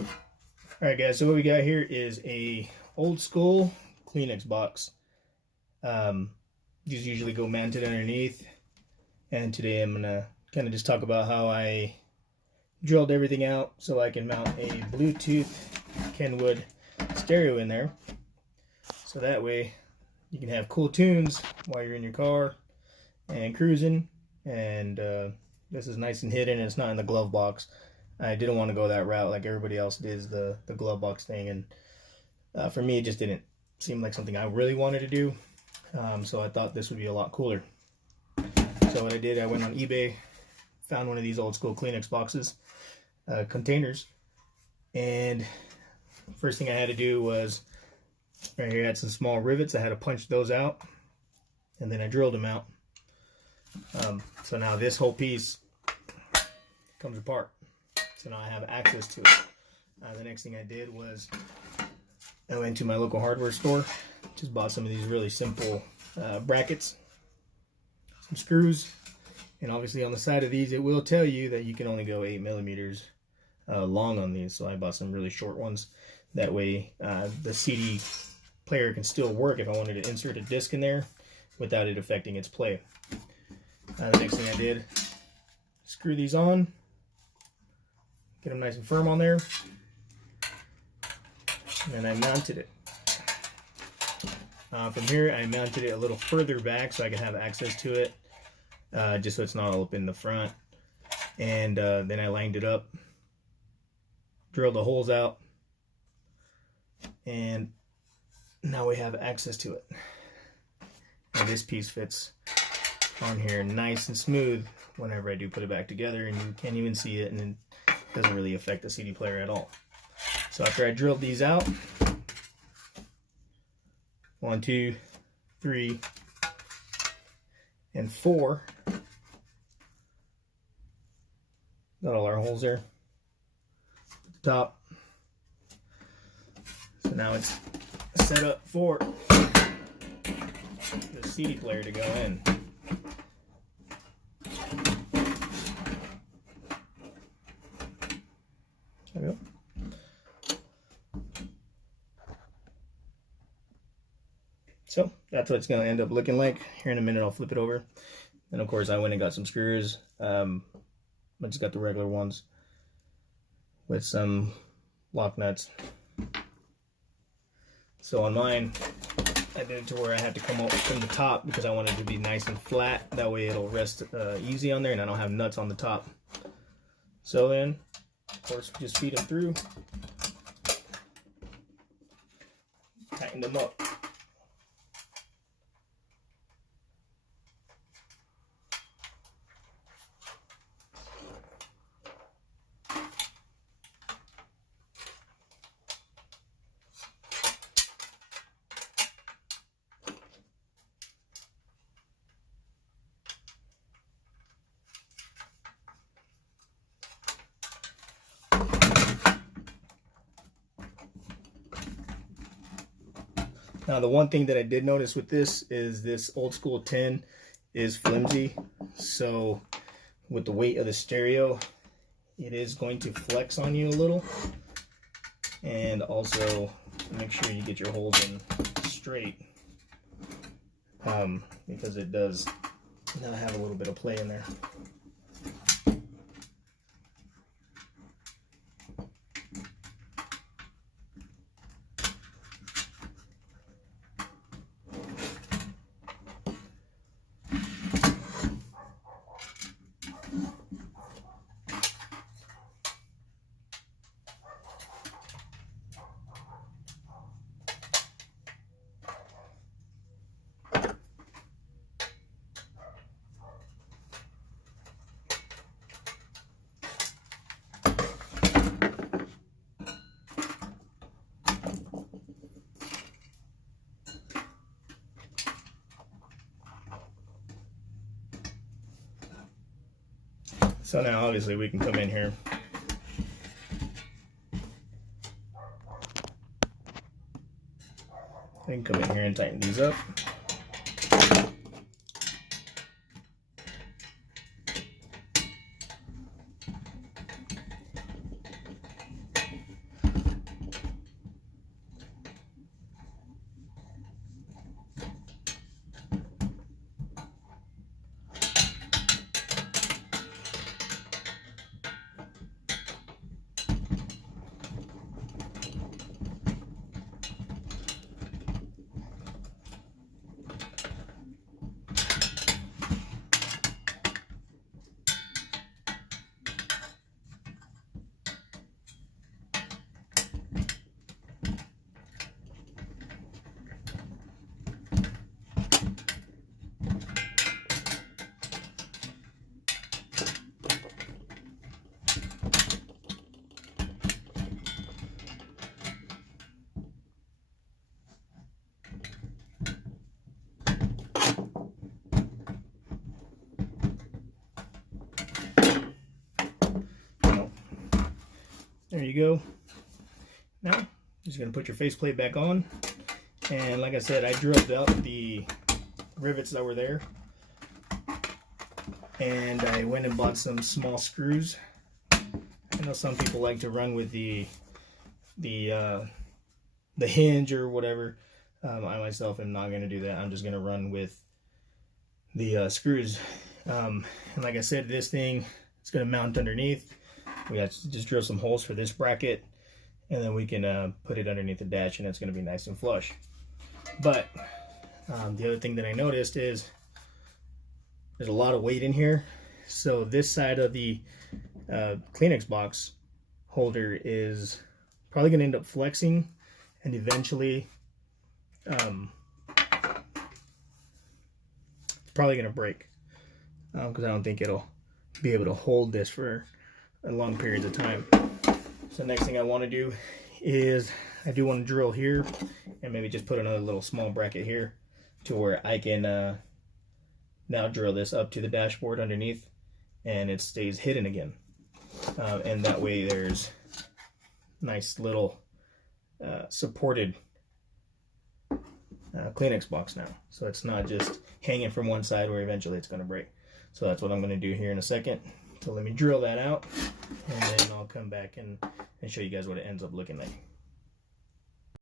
Alright guys, so what we got here is a old school Kleenex box. These usually go mounted underneath, and today I'm gonna kind of just talk about how I drilled everything out so I can mount a Bluetooth Kenwood stereo in there, so that way you can have cool tunes while you're in your car and cruising. And this is nice and hidden, and it's not in the glove box. I didn't want to go that route like everybody else did, the glove box thing, and for me it just didn't seem like something I really wanted to do. So I thought this would be a lot cooler. So what I did, I went on eBay, found one of these old school Kleenex boxes, containers, and first thing I had to do was, right here I had some small rivets. I had to punch those out, and then I drilled them out. So now this whole piece comes apart. So now I have access to it. The next thing I did was I went to my local hardware store, just bought some of these really simple brackets, some screws, and obviously on the side of these it will tell you that you can only go 8 millimeters long on these. So I bought some really short ones. That way the CD player can still work if I wanted to insert a disc in there without it affecting its play. The next thing I did, screw these on, get them nice and firm on there, and then I mounted it. From here I mounted it a little further back so I could have access to it, just so it's not all up in the front. And then I lined it up, drilled the holes out, and now we have access to it. And this piece fits on here nice and smooth whenever I do put it back together, and you can't even see it, and it doesn't really affect the CD player at all. So after I drilled these out, 1, 2, 3, and 4, got all our holes there at the top. So now it's set up for the CD player to go in. There we go. So that's what it's going to end up looking like. Here in a minute I'll flip it over. And of course I went and got some screws. I just got the regular ones with some lock nuts. So on mine, I did it to where I had to come up from the top because I wanted it to be nice and flat. That way it'll rest easy on there, and I don't have nuts on the top. So then, of course, just feed them through, tighten them up. Now the one thing that I did notice with this is this old school tin is flimsy, so with the weight of the stereo it is going to flex on you a little. And also make sure you get your holes in straight, because it does not have a little bit of play in there. So now obviously we can come in here and come in here and tighten these up. There you go. Now, just gonna put your faceplate back on. And like I said, I drilled out the rivets that were there. And I went and bought some small screws. I know some people like to run with the hinge or whatever. I myself am not gonna do that. I'm just gonna run with the screws. And like I said, this thing is gonna mount underneath. We have to just drill some holes for this bracket, and then we can put it underneath the dash, and it's going to be nice and flush. But the other thing that I noticed is there's a lot of weight in here. So this side of the Kleenex box holder is probably going to end up flexing, and eventually it's probably going to break, because I don't think it'll be able to hold this for long periods of time. So next thing I want to do is I do want to drill here and maybe just put another little small bracket here to where I can now drill this up to the dashboard underneath, and it stays hidden again. And that way there's nice little supported Kleenex box now. So it's not just hanging from one side where eventually it's going to break. So that's what I'm going to do here in a second. So let me drill that out, and then I'll come back and show you guys what it ends up looking like.